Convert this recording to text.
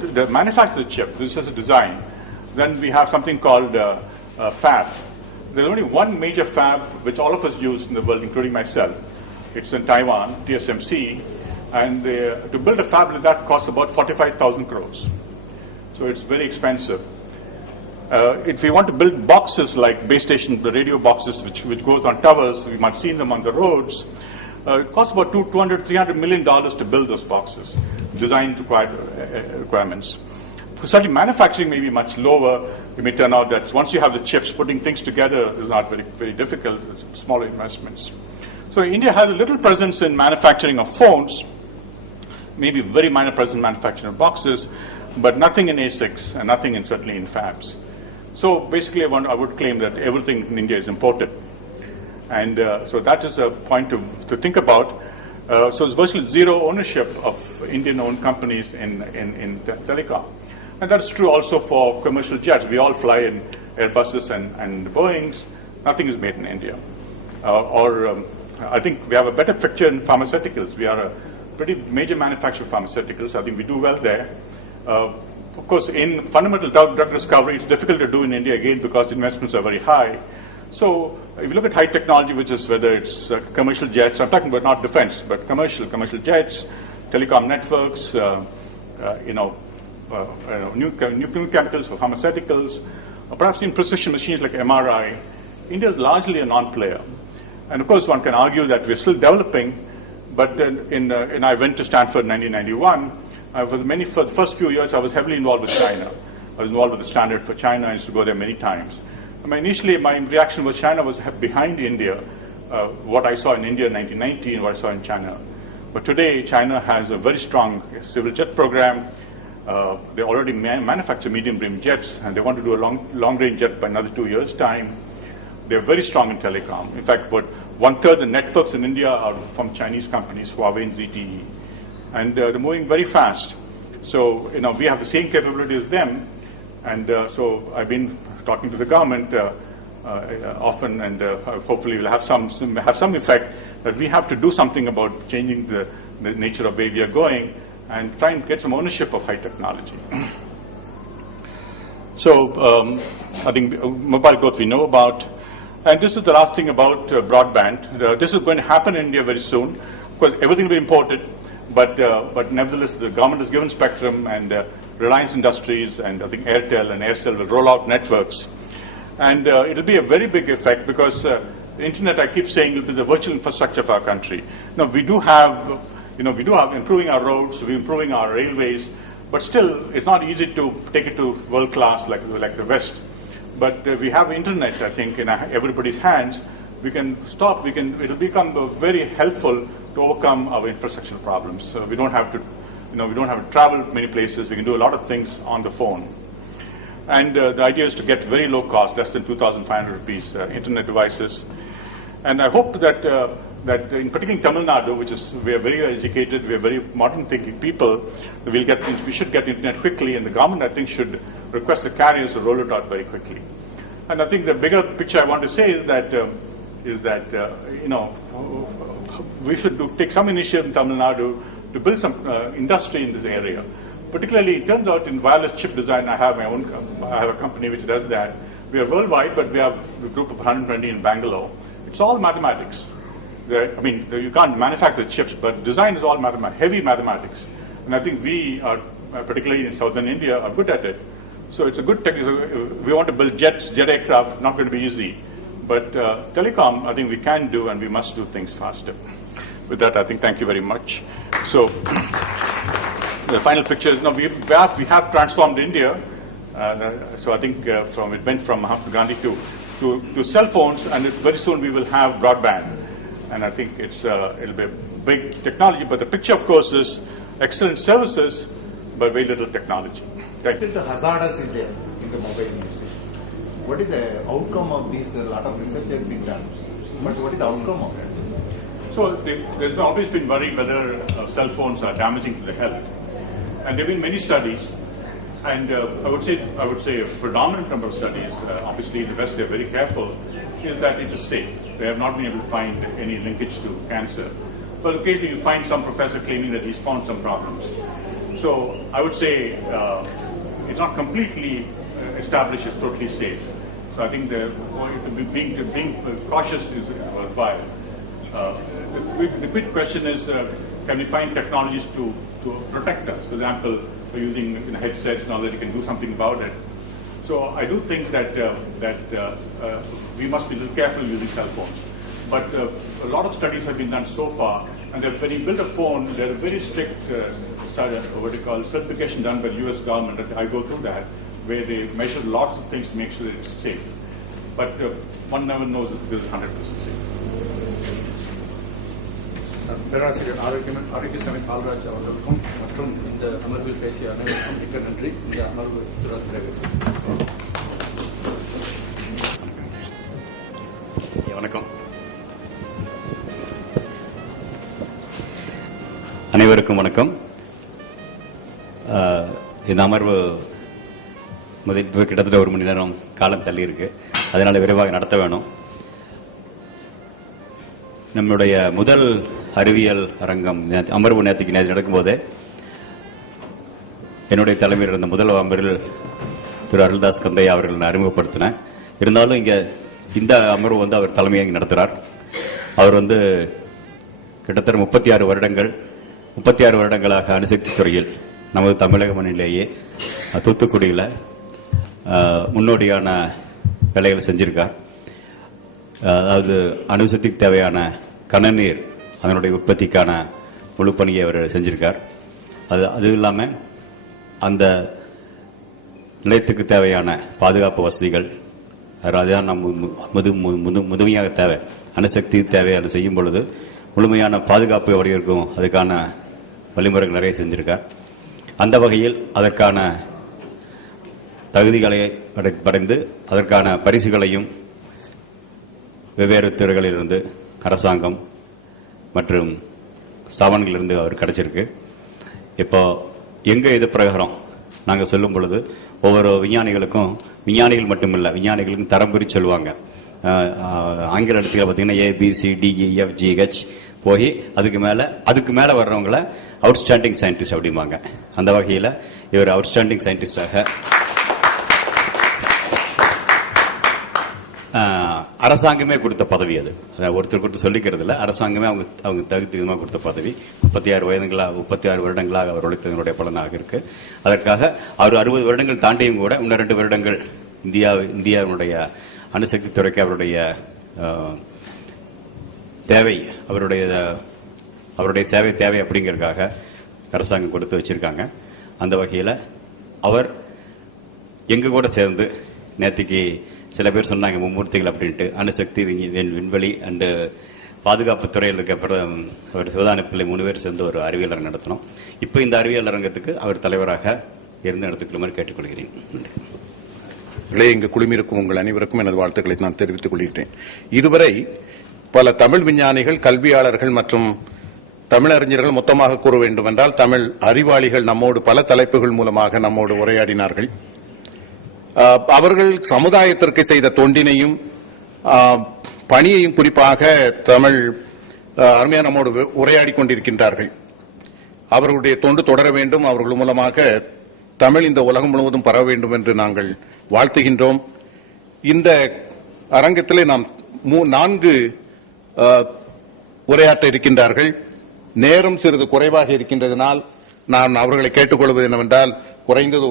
the manufacture the chip, this is a design, then we have something called fab. There's only one major fab which all of us use in the world, including myself. It's in Taiwan, TSMC, and to build a fab like that costs about 45,000 crores. So it's very expensive. If we want to build boxes like base station radio boxes, which goes on towers, we might see them on the roads, it costs about $200-300 million to build those boxes, design requirements. Certainly manufacturing may be much lower. It may turn out that once you have the chips, putting things together is not very, very difficult. It's smaller investments. So India has a little presence in manufacturing of phones, maybe very minor presence in manufacturing of boxes, but nothing in ASICs and nothing certainly in fabs. So basically I would claim that everything in India is imported. And so that is a point to think about. So there's virtually zero ownership of Indian-owned companies in telecom. And that's true also for commercial jets. We all fly in Airbuses and Boeings. Nothing is made in India. I think we have a better picture in pharmaceuticals. We are a pretty major manufacturer of pharmaceuticals. I think we do well there. Of course, in fundamental drug discovery, it's difficult to do in India again because the investments are very high. So if you look at high technology, which is whether it's commercial jets, I'm talking about not defense, but commercial jets, telecom networks, new chemicals for pharmaceuticals, or perhaps in precision machines like MRI, India is largely a non-player. And of course, one can argue that we're still developing, but I went to Stanford in 1991. For the first few years, I was heavily involved with China. I was involved with the Standard for China. I used to go there many times. Initially, my reaction was China was behind India, what I saw in India in 1990 and what I saw in China. But today, China has a very strong civil jet program. They already manufacture medium-range jets, and they want to do a long-range jet by another 2 years' time. They're very strong in telecom. In fact, about one-third of the networks in India are from Chinese companies, Huawei and ZTE. And they're moving very fast. So, we have the same capability as them. And so I've been talking to the government often, and hopefully we'll have some effect that we have to do something about changing the nature of where we are going and try and get some ownership of high technology. So I think mobile growth we know about. And this is the last thing about broadband. This is going to happen in India very soon. Of course, everything will be imported, but nevertheless, the government has given spectrum, and Reliance Industries and I think Airtel and Aircel will roll out networks. And it'll be a very big effect because the internet, I keep saying, will be the virtual infrastructure of our country. Now, we do have improving our roads, we're improving our railways, but still, it's not easy to take it to world class like the West. But we have internet, I think, in everybody's hands. We can stop. It'll become very helpful to overcome our infrastructural problems. So we don't have to, we don't have to travel many places. We can do a lot of things on the phone. And the idea is to get very low cost, less than 2,500 rupees, internet devices. And I hope that in particular in Tamil Nadu, we are very educated, we are very modern thinking people, we should get internet quickly, and the government, I think, should request the carriers to roll it out very quickly. And I think the bigger picture I want to say is that we should take some initiative in Tamil Nadu to build some industry in this area. Particularly, it turns out in wireless chip design, I have a company which does that. We are worldwide, but we have a group of 120 in Bangalore. It's all mathematics. You can't manufacture chips, but design is all heavy mathematics. And I think we are, particularly in southern India, are good at it. So it's a good technique. We want to build jet aircraft, not going to be easy. But telecom, I think we can do, and we must do things faster. With that, I think thank you very much. So the final picture is, we have transformed India. So I think it went from Mahatma Gandhi to cell phones, and very soon we will have broadband. And I think it'll be a big technology. But the picture, of course, is excellent services, but very little technology. Thank you. The hazardous is there in the mobile usage. What is the outcome of this? A lot of research has been done. But what is the outcome of it? So there's always been worry whether cell phones are damaging to the health. And there have been many studies. And I would say a predominant number of studies, obviously in the West they're very careful, is that it is safe. They have not been able to find any linkage to cancer. But occasionally you find some professor claiming that he's found some problems. So I would say it's not completely established as totally safe. So I think being cautious is worthwhile. The big question is, can we find technologies to protect us? For example, using headsets and all that, you can do something about it. So I do think that we must be a little careful using cell phones. But a lot of studies have been done so far, and when you build a phone, there are very strict certification done by the U.S. government. I go through that, where they measure lots of things to make sure that it's safe. But one never knows if this is 100% safe. பேராசிரியர் ஆரோக்கியசாமி கால்ராஜ் அவர்களுக்கும் மற்றும் இந்த அமர்வில் பேசிய அனைவருக்கும் மிக்க நன்றி. இந்த அமர்வு வணக்கம். அனைவருக்கும் வணக்கம். இந்த அமர்வு கிட்டத்தட்ட 1 மணி நேரம் காலம் தள்ளி இருக்கு. அதனால விரைவாக நடத்த வேணும். நம்முடைய முதல் அறிவியல் அரங்கம் அமர்வு நேற்றுக்கு நடக்கும்போது என்னுடைய தலைமையில் இருந்த முதல் அமர்வில் திரு அருள்தாஸ் கந்தையா அவர்கள் அறிமுகப்படுத்தினேன். இருந்தாலும் இங்க இந்த அமர்வு அவர் தலைமையாக நடத்துகிறார். அவர் கிட்டத்தட்ட 36 வருடங்களாக அணுசக்தி துறையில் நமது தமிழக மண்ணிலேயே தூத்துக்குடியில் முன்னோடியான வேலைகளை செஞ்சிருக்கார். அதாவது அணுசக்திக்கு தேவையான கனநீர் அதனுடைய உற்பத்திக்கான முழு பணியை அவர் செஞ்சிருக்கார். அது இல்லாமல் அந்த நிலையத்துக்கு தேவையான பாதுகாப்பு வசதிகள் அதுதான் முழுமையாக தேவை. அணுசக்தி தேவையான செய்யும் பொழுது முழுமையான பாதுகாப்பு எப்படி இருக்கும் அதுக்கான வழிமுறைகள் நிறைய செஞ்சிருக்கார். அந்த வகையில் அதற்கான தகுதிகளை அடைந்து அதற்கான பரிசுகளையும் வெவ்வேறு துறைகளிலிருந்து அரசாங்கம் மற்றும் ஸ்தாபனங்களிலிருந்து அவர் கிடைச்சிருக்கு. இப்போ எங்க இது பிரகாரம் நாங்கள் சொல்லும் பொழுது ஒவ்வொரு விஞ்ஞானிகள் மட்டுமில்லை, விஞ்ஞானிகளுக்கும் தரம் பிரித்து சொல்லுவாங்க. ஆங்கில இடத்துல பார்த்தீங்கன்னா ABCDEFGH போய் அதுக்கு மேல வர்றவங்கள அவுட்ஸ்டாண்டிங் சயின்டிஸ்ட் அப்படிம்பாங்க. அந்த வகையில் இவர் அவுட்ஸ்டாண்டிங் சயின்டிஸ்டாக அரசாங்கமே கொடுத்த பதவி. அது ஒருத்தர் கொடுத்து சொல்லிக்கிறது இல்லை, அரசாங்கமே அவங்க தகுதிமாக கொடுத்த பதவி. 36 வருடங்களாக அவர் உழைத்ததனுடைய பலனாக இருக்கு. அதற்காக அவர் 60 வருடங்கள் தாண்டியும் கூட இன்னும் 2 வருடங்கள் இந்தியாவுடைய அணுசக்தி துறைக்கு அவருடைய தேவை, அவருடைய சேவை தேவை அப்படிங்கிறதுக்காக அரசாங்கம் கொடுத்து வச்சிருக்காங்க. அந்த வகையில் அவர் எங்க கூட சேர்ந்து நேற்றுக்கு சில பேர் சொன்னாங்க மும்மூர்த்திகள் அப்படின்ட்டு, அணுசக்தி, விண்வெளி அண்ட் பாதுகாப்பு துறையில் இருக்க அவர் சிவதான பிள்ளை 3 பேர் சேர்ந்து ஒரு அறிவியல் அரங்கம் நடத்தினோம். இப்போ இந்த அறிவியல் அரங்கத்துக்கு அவர் தலைவராக இருந்து நடத்துக்குமாறு கேட்டுக்கொள்கிறேன். இங்கு குழுமிருக்கும் உங்கள் அனைவருக்கும் எனது வாழ்த்துக்களை நான் தெரிவித்துக் கொள்கிறேன். இதுவரை பல தமிழ் விஞ்ஞானிகள், கல்வியாளர்கள் மற்றும் தமிழறிஞர்கள் மொத்தமாக கூற வேண்டும் என்றால் தமிழ் அறிவாளிகள் நம்மோடு பல தலைப்புகள் மூலமாக நம்மோடு உரையாடினார்கள். அவர்கள் சமுதாயத்திற்கு செய்த தொண்டினையும் பணியையும் குறிப்பாக தமிழ் அருமையாக நம்மோடு உரையாடி கொண்டிருக்கின்றார்கள். அவர்களுடைய தொண்டு தொடர வேண்டும். அவர்கள் மூலமாக தமிழ் இந்த உலகம் முழுவதும் பரவ வேண்டும் என்று நாங்கள் வாழ்த்துகின்றோம். இந்த அரங்கத்திலே நாம் 4 உரையாற்ற இருக்கின்றார்கள். நேரம் சிறிது குறைவாக இருக்கின்றதனால் நான் அவர்களை கேட்டுக்கொள்வது என்னவென்றால் குறைந்தது